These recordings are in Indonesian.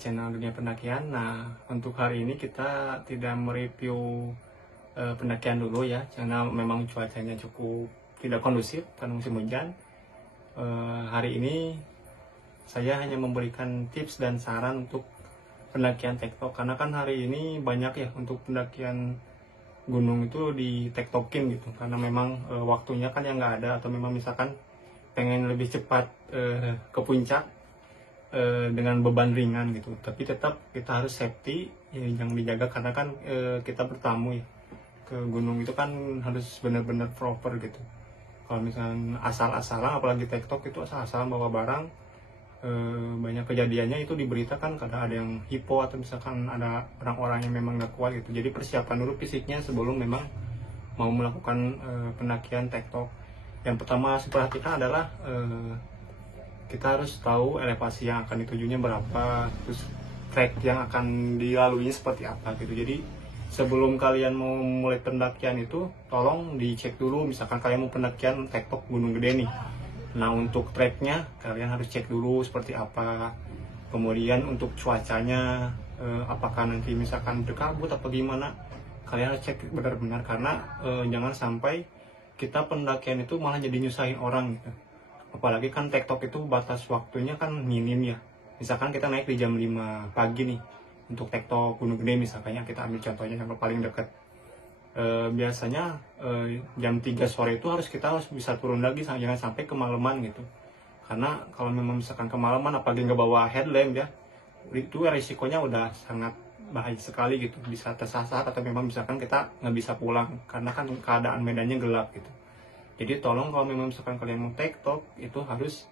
channel Dunia Pendakian. Nah, untuk hari ini kita tidak mereview pendakian dulu ya, karena memang cuacanya cukup tidak kondusif karena musim hujan. Hari ini saya hanya memberikan tips dan saran untuk pendakian tektok, karena kan hari ini banyak ya untuk pendakian gunung itu di tektokin gitu, karena memang waktunya kan yang nggak ada, atau memang misalkan pengen lebih cepat ke puncak dengan beban ringan gitu, tapi tetap kita harus safety ya, yang dijaga, karena kan kita bertamu ya ke gunung itu kan harus benar-benar proper gitu. Kalau misalnya asal-asalan, apalagi tektok itu asal-asalan bawa barang, banyak kejadiannya itu diberitakan kadang ada yang hipo, atau misalkan ada orang-orang yang memang nggak kuat gitu. Jadi persiapan dulu fisiknya sebelum memang mau melakukan pendakian tektok. Yang pertama harus diperhatikan adalah kita harus tahu elevasi yang akan ditujunya berapa, terus trek yang akan dilalui seperti apa gitu. Jadi sebelum kalian mau mulai pendakian itu tolong dicek dulu, misalkan kalian mau pendakian tektok Gunung Gede nih. Nah, untuk treknya kalian harus cek dulu seperti apa. Kemudian untuk cuacanya, apakah nanti misalkan berkabut apa gimana, kalian harus cek benar-benar, karena jangan sampai kita pendakian itu malah jadi nyusahin orang gitu. Apalagi kan tektok itu batas waktunya kan minim ya. Misalkan kita naik di jam 5 pagi nih untuk tektok Gunung Gede misalkan ya, kita ambil contohnya yang paling dekat. Biasanya jam 3 sore itu kita harus bisa turun lagi, jangan sampai kemalaman gitu. Karena kalau memang misalkan kemalaman apalagi nggak bawa headlamp ya, itu risikonya udah sangat bahaya sekali gitu, bisa tersasar atau memang misalkan kita nggak bisa pulang karena kan keadaan medannya gelap gitu. Jadi tolong kalau memang misalkan kalian mau tektok itu harus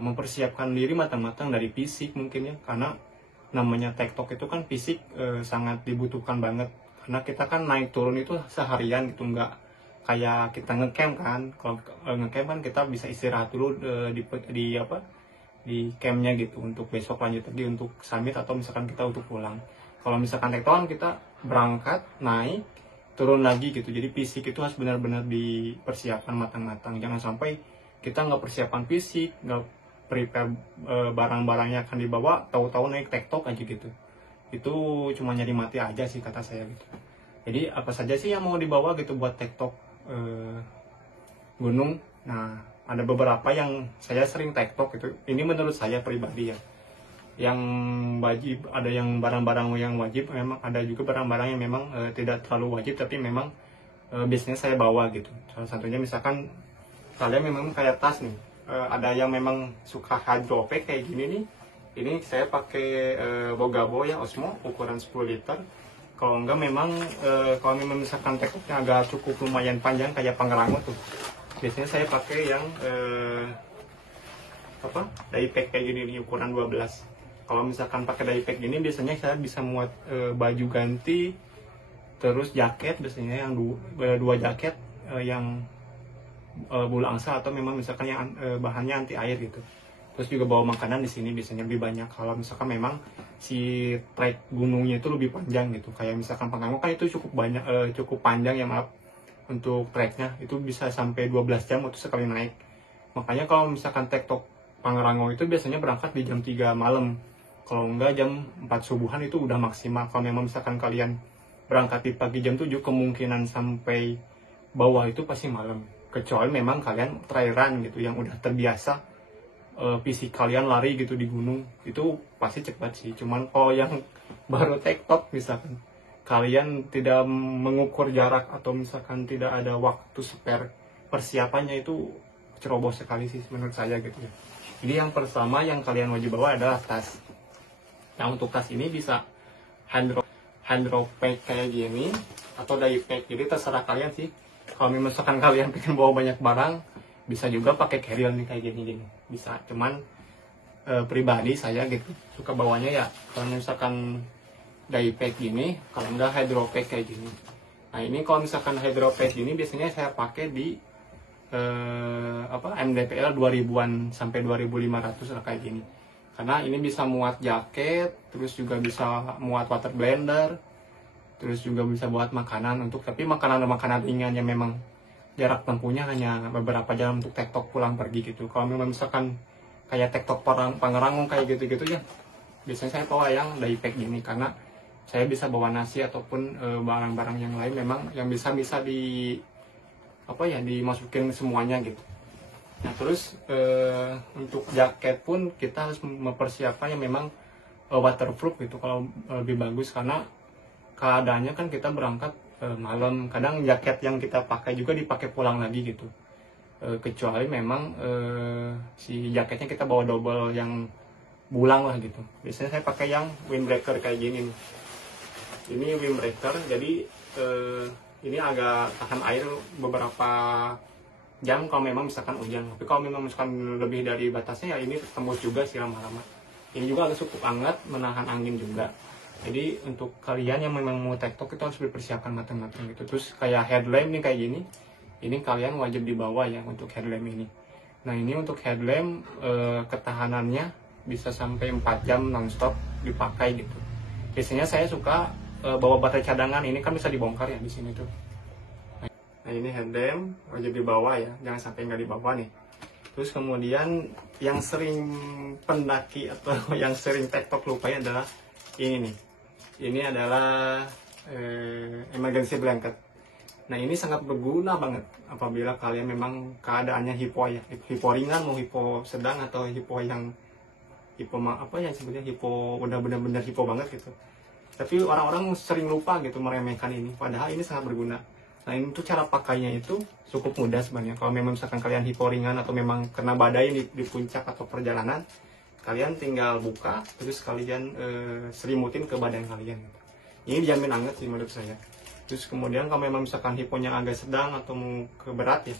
mempersiapkan diri matang-matang dari fisik mungkin ya, karena namanya tektok itu kan fisik sangat dibutuhkan banget. Karena kita kan naik turun itu seharian gitu, nggak kayak kita ngecamp kan. Kalau ngecamp kan kita bisa istirahat dulu di campnya gitu, untuk besok lanjut lagi untuk summit atau misalkan kita untuk pulang. Kalau misalkan tektokan kita berangkat, naik, turun lagi gitu. Jadi fisik itu harus benar-benar dipersiapkan matang-matang. Jangan sampai kita nggak persiapan fisik, nggak prepare barang-barangnya akan dibawa, tahu-tahu naik tektok aja gitu. Itu cuma nyari mati aja sih kata saya gitu. Jadi apa saja sih yang mau dibawa gitu buat tektok gunung. Nah, ada beberapa yang saya sering tektok itu. Ini menurut saya pribadi ya. Yang wajib, ada yang barang-barang yang wajib, memang ada juga barang-barang yang memang tidak terlalu wajib, tapi memang biasanya saya bawa gitu. Salah satunya misalkan kalian memang kayak tas nih, ada yang memang suka hydropack kayak gini nih. Ini saya pakai Bogabo ya Osmo ukuran 10 liter. Kalau enggak memang kalau memang misalkan tekniknya agak cukup lumayan panjang kayak Pangrango tuh, biasanya saya pakai yang diepack kayak gini nih ukuran 12. Kalau misalkan pakai diepack gini biasanya saya bisa muat baju ganti, terus jaket, biasanya yang dua jaket yang bulu angsa, atau memang misalkan yang bahannya anti air gitu. Terus juga bawa makanan di sini biasanya lebih banyak. Kalau misalkan memang si trek gunungnya itu lebih panjang gitu, kayak misalkan Pangrango kan itu cukup banyak, cukup panjang ya, maaf, untuk treknya itu bisa sampai 12 jam untuk sekali naik. Makanya kalau misalkan tektok Pangrango itu biasanya berangkat di jam 3 malam. Kalau enggak jam 4 subuhan itu udah maksimal. Kalau memang misalkan kalian berangkat di pagi jam 7, kemungkinan sampai bawah itu pasti malam. Kecuali memang kalian trail run gitu yang udah terbiasa, fisik kalian lari gitu di gunung, itu pasti cepat sih. Cuman kalau yang baru tektok misalkan kalian tidak mengukur jarak, atau misalkan tidak ada waktu spare persiapannya, itu ceroboh sekali sih menurut saya gitu ya. Jadi yang pertama yang kalian wajib bawa adalah tas. Nah, untuk tas ini bisa hydropack kayak gini atau diepack, jadi terserah kalian sih. Kalau misalkan kalian pengen bawa banyak barang, bisa juga pakai carrier nih kayak gini bisa. Cuman pribadi saya gitu suka bawanya ya kalau misalkan diepack gini, kalau enggak hydropack kayak gini. Nah, ini kalau misalkan hydropack gini biasanya saya pakai di MDPL 2000-an sampai 2500 lah kayak gini. Karena ini bisa muat jaket, terus juga bisa muat water blender, terus juga bisa buat makanan tapi makanan ringan yang memang jarak tempuhnya hanya beberapa jam untuk tektok pulang pergi gitu. Kalau memang misalkan kayak tektok Pangrango kayak gitu-gitu ya, biasanya saya bawa yang daypack gini karena saya bisa bawa nasi ataupun barang-barang yang lain memang yang bisa di apa ya, dimasukin semuanya gitu. Nah terus untuk jaket pun kita harus mempersiapkan yang memang waterproof gitu kalau lebih bagus, karena keadaannya kan kita berangkat malam, kadang jaket yang kita pakai juga dipakai pulang lagi gitu. Kecuali memang si jaketnya kita bawa double yang bulang lah gitu. Biasanya saya pakai yang windbreaker kayak gini nih. Ini windbreaker, jadi ini agak tahan air beberapa jam kalau memang misalkan hujan. Tapi kalau memang misalkan lebih dari batasnya ya ini tembus juga sih lama-lama. Ini juga agak cukup hangat, menahan angin juga. Jadi untuk kalian yang memang mau TikTok itu harus dipersiapkan matang-matang gitu. Terus kayak headlamp nih kayak gini, ini kalian wajib dibawa ya untuk headlamp ini. Nah ini untuk headlamp ketahanannya bisa sampai 4 jam nonstop dipakai gitu. Biasanya saya suka bawa baterai cadangan, ini kan bisa dibongkar ya di sini tuh. Nah ini headlamp wajib dibawa ya, jangan sampai nggak dibawa nih. Terus kemudian yang sering pendaki atau yang sering TikTok lupa adalah ini nih. Ini adalah emergency blanket. Nah ini sangat berguna banget apabila kalian memang keadaannya hipo ya, hipo ringan mau hipo sedang atau hipo yang apa yang sebetulnya hipo udah benar-benar hipo banget gitu. Tapi orang-orang sering lupa gitu meremehkan ini, padahal ini sangat berguna. Nah ini tuh cara pakainya itu cukup mudah sebenarnya. Kalau memang misalkan kalian hipo ringan atau memang kena badai di puncak atau perjalanan, kalian tinggal buka terus kalian selimutin ke badan kalian. Ini dijamin hangat sih menurut saya. Terus kemudian kalau memang misalkan hiponya agak sedang atau mau ke berat ya,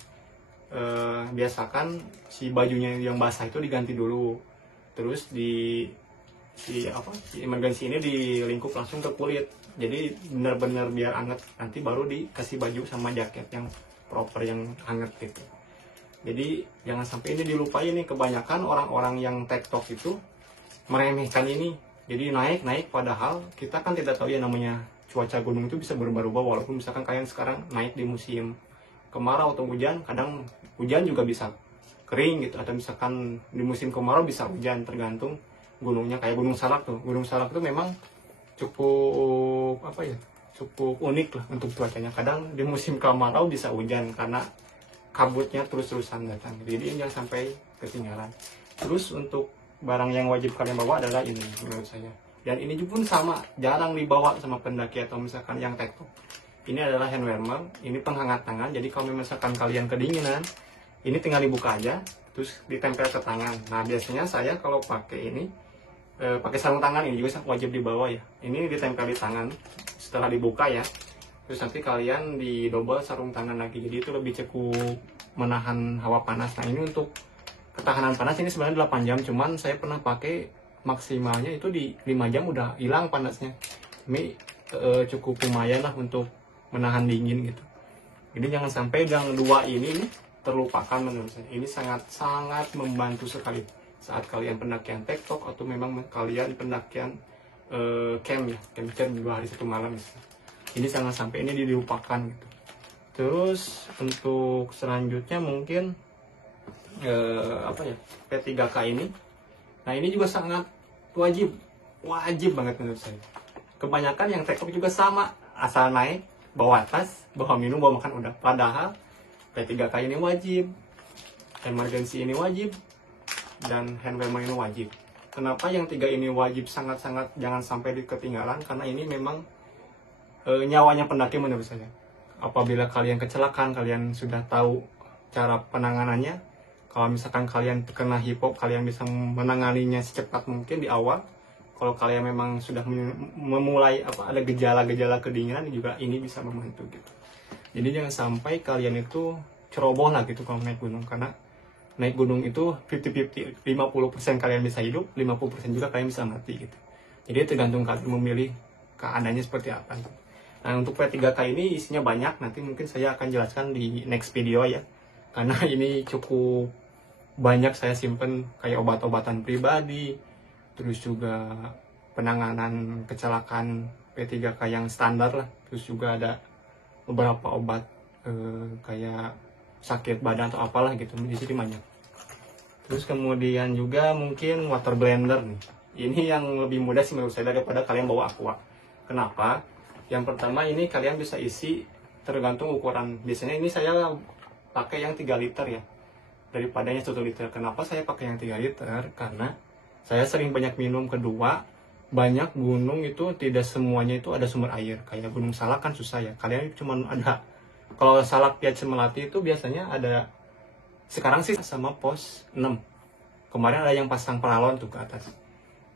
biasakan si bajunya yang basah itu diganti dulu. Terus di emergency ini dilingkup langsung ke kulit. Jadi benar-benar biar hangat, nanti baru dikasih baju sama jaket yang proper yang hangat gitu. Jadi jangan sampai ini dilupain nih, kebanyakan orang-orang yang TikTok itu meremehkan ini. Jadi naik padahal kita kan tidak tahu ya namanya cuaca gunung itu bisa berubah-ubah. Walaupun misalkan kalian sekarang naik di musim kemarau atau hujan, kadang hujan juga bisa kering gitu, atau misalkan di musim kemarau bisa hujan, tergantung gunungnya. Kayak Gunung Salak tuh. Gunung Salak tuh memang cukup cukup unik lah untuk cuacanya. Kadang di musim kemarau bisa hujan karena kabutnya terus-terusan datang. Jadi jangan sampai ketinggalan. Terus untuk barang yang wajib kalian bawa adalah ini menurut saya. Dan ini pun sama, jarang dibawa sama pendaki atau misalkan yang TikTok. Ini adalah hand warmer, ini penghangat tangan. Jadi kalau misalkan kalian kedinginan, ini tinggal dibuka aja, terus ditempel ke tangan. Nah biasanya saya kalau pakai ini pakai sarung tangan, ini juga wajib dibawa ya. Ini ditempel di tangan setelah dibuka ya. Terus nanti kalian didobel sarung tangan lagi. Jadi itu lebih cukup menahan hawa panas. Nah ini untuk ketahanan panas ini sebenarnya 8 jam. Cuman saya pernah pakai maksimalnya itu di 5 jam udah hilang panasnya. Ini cukup lumayan lah untuk menahan dingin gitu. Jadi jangan sampai yang dua ini terlupakan menurut saya. Ini sangat-sangat membantu sekali saat kalian pendakian TikTok atau memang kalian pendakian camp ya, camp 2 hari 1 malam misalnya. Ini jangan sampai ini dilupakan gitu. Terus untuk selanjutnya mungkin P3K ini. Nah ini juga sangat wajib banget menurut saya. Kebanyakan yang TikTok juga sama, asal naik bawa tas, bawa minum, bawa makan udah. Padahal P3K ini wajib, emergency ini wajib, dan hand warmer ini wajib. Kenapa yang 3 ini wajib sangat-sangat jangan sampai ketinggalan? Karena ini memang nyawanya pendaki menurut saya. Apabila kalian kecelakaan, kalian sudah tahu cara penanganannya. Kalau misalkan kalian terkena hipo, kalian bisa menanganinya secepat mungkin di awal. Kalau kalian memang sudah memulai ada gejala-gejala kedinginan juga, ini bisa membantu gitu. Jadi jangan sampai kalian itu ceroboh lah gitu kalau naik gunung, karena naik gunung itu 50-50, 50% kalian bisa hidup, 50% juga kalian bisa mati gitu. Jadi tergantung kalian memilih keadaannya seperti apa. Nah untuk P3K ini isinya banyak, nanti mungkin saya akan jelaskan di next video ya. Karena ini cukup banyak saya simpen, kayak obat-obatan pribadi, terus juga penanganan kecelakaan P3K yang standar lah. Terus juga ada beberapa obat kayak sakit badan atau apalah gitu, di sini banyak. Terus kemudian juga mungkin water blender nih. Ini yang lebih mudah sih menurut saya daripada kalian bawa aqua. Kenapa? Yang pertama ini kalian bisa isi tergantung ukuran. Biasanya ini saya pakai yang 3 liter ya, daripada yang 1 liter. Kenapa saya pakai yang 3 liter? Karena saya sering banyak minum. Kedua, banyak gunung itu tidak semuanya itu ada sumber air. Kayak Gunung Salak kan susah ya. Kalian cuma ada, kalau Salak Piace Melati itu biasanya ada, sekarang sih sama pos 6. Kemarin ada yang pasang paralon tuh ke atas.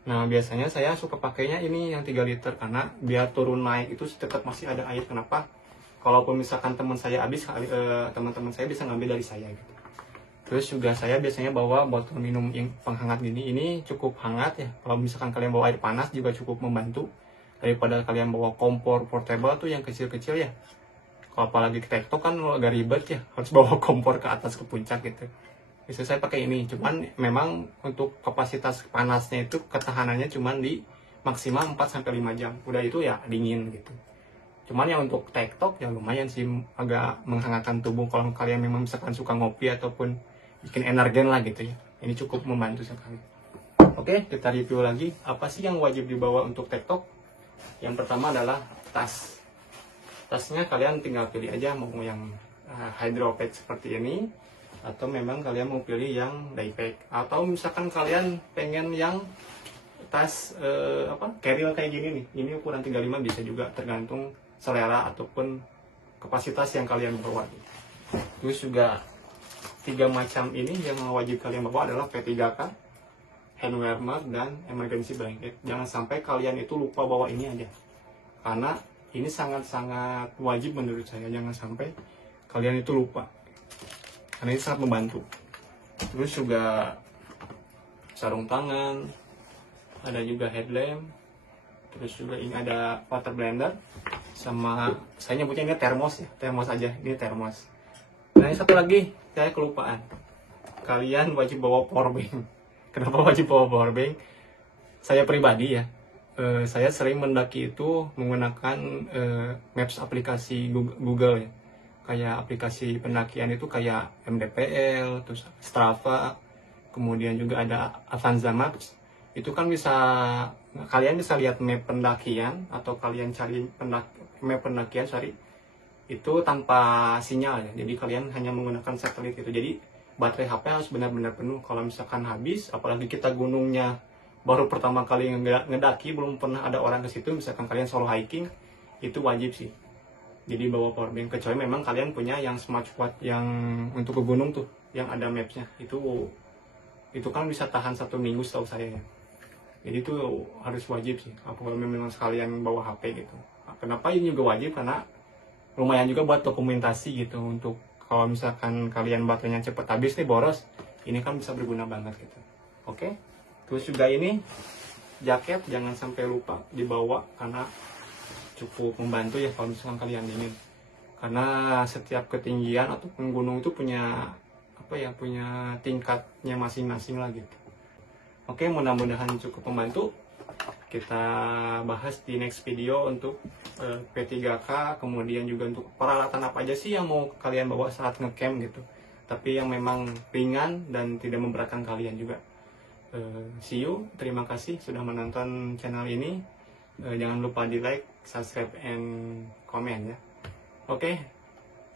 Nah biasanya saya suka pakainya ini yang 3 liter karena biar turun naik itu tetap masih ada air. Kenapa? Kalaupun misalkan teman saya habis, teman-teman saya bisa ngambil dari saya gitu. Terus juga saya biasanya bawa botol minum yang penghangat gini. Ini cukup hangat ya. Kalau misalkan kalian bawa air panas juga cukup membantu daripada kalian bawa kompor portable tuh yang kecil-kecil ya. Kalau apalagi ke TikTok kan agak ribet ya, harus bawa kompor ke atas ke puncak gitu. Biasanya saya pakai ini, cuman memang untuk kapasitas panasnya itu ketahanannya cuman di maksimal 4-5 jam. Udah itu ya dingin gitu. Cuman yang untuk TikTok ya lumayan sih, agak menghangatkan tubuh kalau kalian memang misalkan suka ngopi ataupun bikin energen lah gitu ya. Ini cukup membantu sekali. Oke, kita review lagi. Apa sih yang wajib dibawa untuk TikTok? Yang pertama adalah tas. Tasnya kalian tinggal pilih aja mau yang hydropack seperti ini, atau memang kalian mau pilih yang diepack, atau misalkan kalian pengen yang tas carrier kayak gini nih, ini ukuran 35 bisa juga, tergantung selera ataupun kapasitas yang kalian bawa. Terus juga 3 macam ini yang wajib kalian bawa adalah P3K, hand warmer, dan emergency blanket. Jangan sampai kalian itu lupa bawa ini aja, karena ini sangat-sangat wajib menurut saya. Jangan sampai kalian itu lupa, karena ini sangat membantu. Terus juga sarung tangan, ada juga headlamp, terus juga ini ada water blender, sama saya nyebutnya ini termos ya, termos aja, ini termos. Nah ini satu lagi saya kelupaan, kalian wajib bawa power bank. Kenapa wajib bawa power bank? Saya pribadi ya, saya sering mendaki itu menggunakan maps aplikasi Google ya. Kayak aplikasi pendakian itu kayak MDPL, terus Strava, kemudian juga ada Avanza Maps. Itu kan bisa, kalian bisa lihat map pendakian, atau kalian cari map pendakian itu tanpa sinyal ya. Jadi kalian hanya menggunakan satelit itu. Jadi baterai HP harus benar-benar penuh. Kalau misalkan habis, apalagi kita gunungnya baru pertama kali ngedaki, belum pernah ada orang ke situ, misalkan kalian solo hiking, itu wajib sih. Jadi bawa powerbank, kecuali memang kalian punya yang smartwatch yang untuk ke gunung tuh, yang ada mapsnya, itu kan bisa tahan 1 minggu setahu saya ya. Jadi itu harus wajib sih, apalagi memang sekalian bawa HP gitu. Kenapa ini juga wajib? Karena lumayan juga buat dokumentasi gitu, untuk kalau misalkan kalian baterainya cepet habis nih, boros, ini kan bisa berguna banget gitu. Oke, terus juga ini jaket jangan sampai lupa dibawa, karena cukup membantu ya kalau misalkan kalian dingin. Karena setiap ketinggian ataupun gunung itu punya punya tingkatnya masing-masing lah gitu. Oke, mudah-mudahan cukup membantu. Kita bahas di next video untuk P3K, kemudian juga untuk peralatan apa aja sih yang mau kalian bawa saat ngecamp gitu, tapi yang memang ringan dan tidak memberatkan kalian juga. See you, terima kasih sudah menonton channel ini. Jangan lupa di like, subscribe, and comment ya. Oke,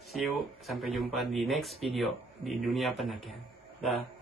see you, sampai jumpa di next video di dunia pendakian. Dah.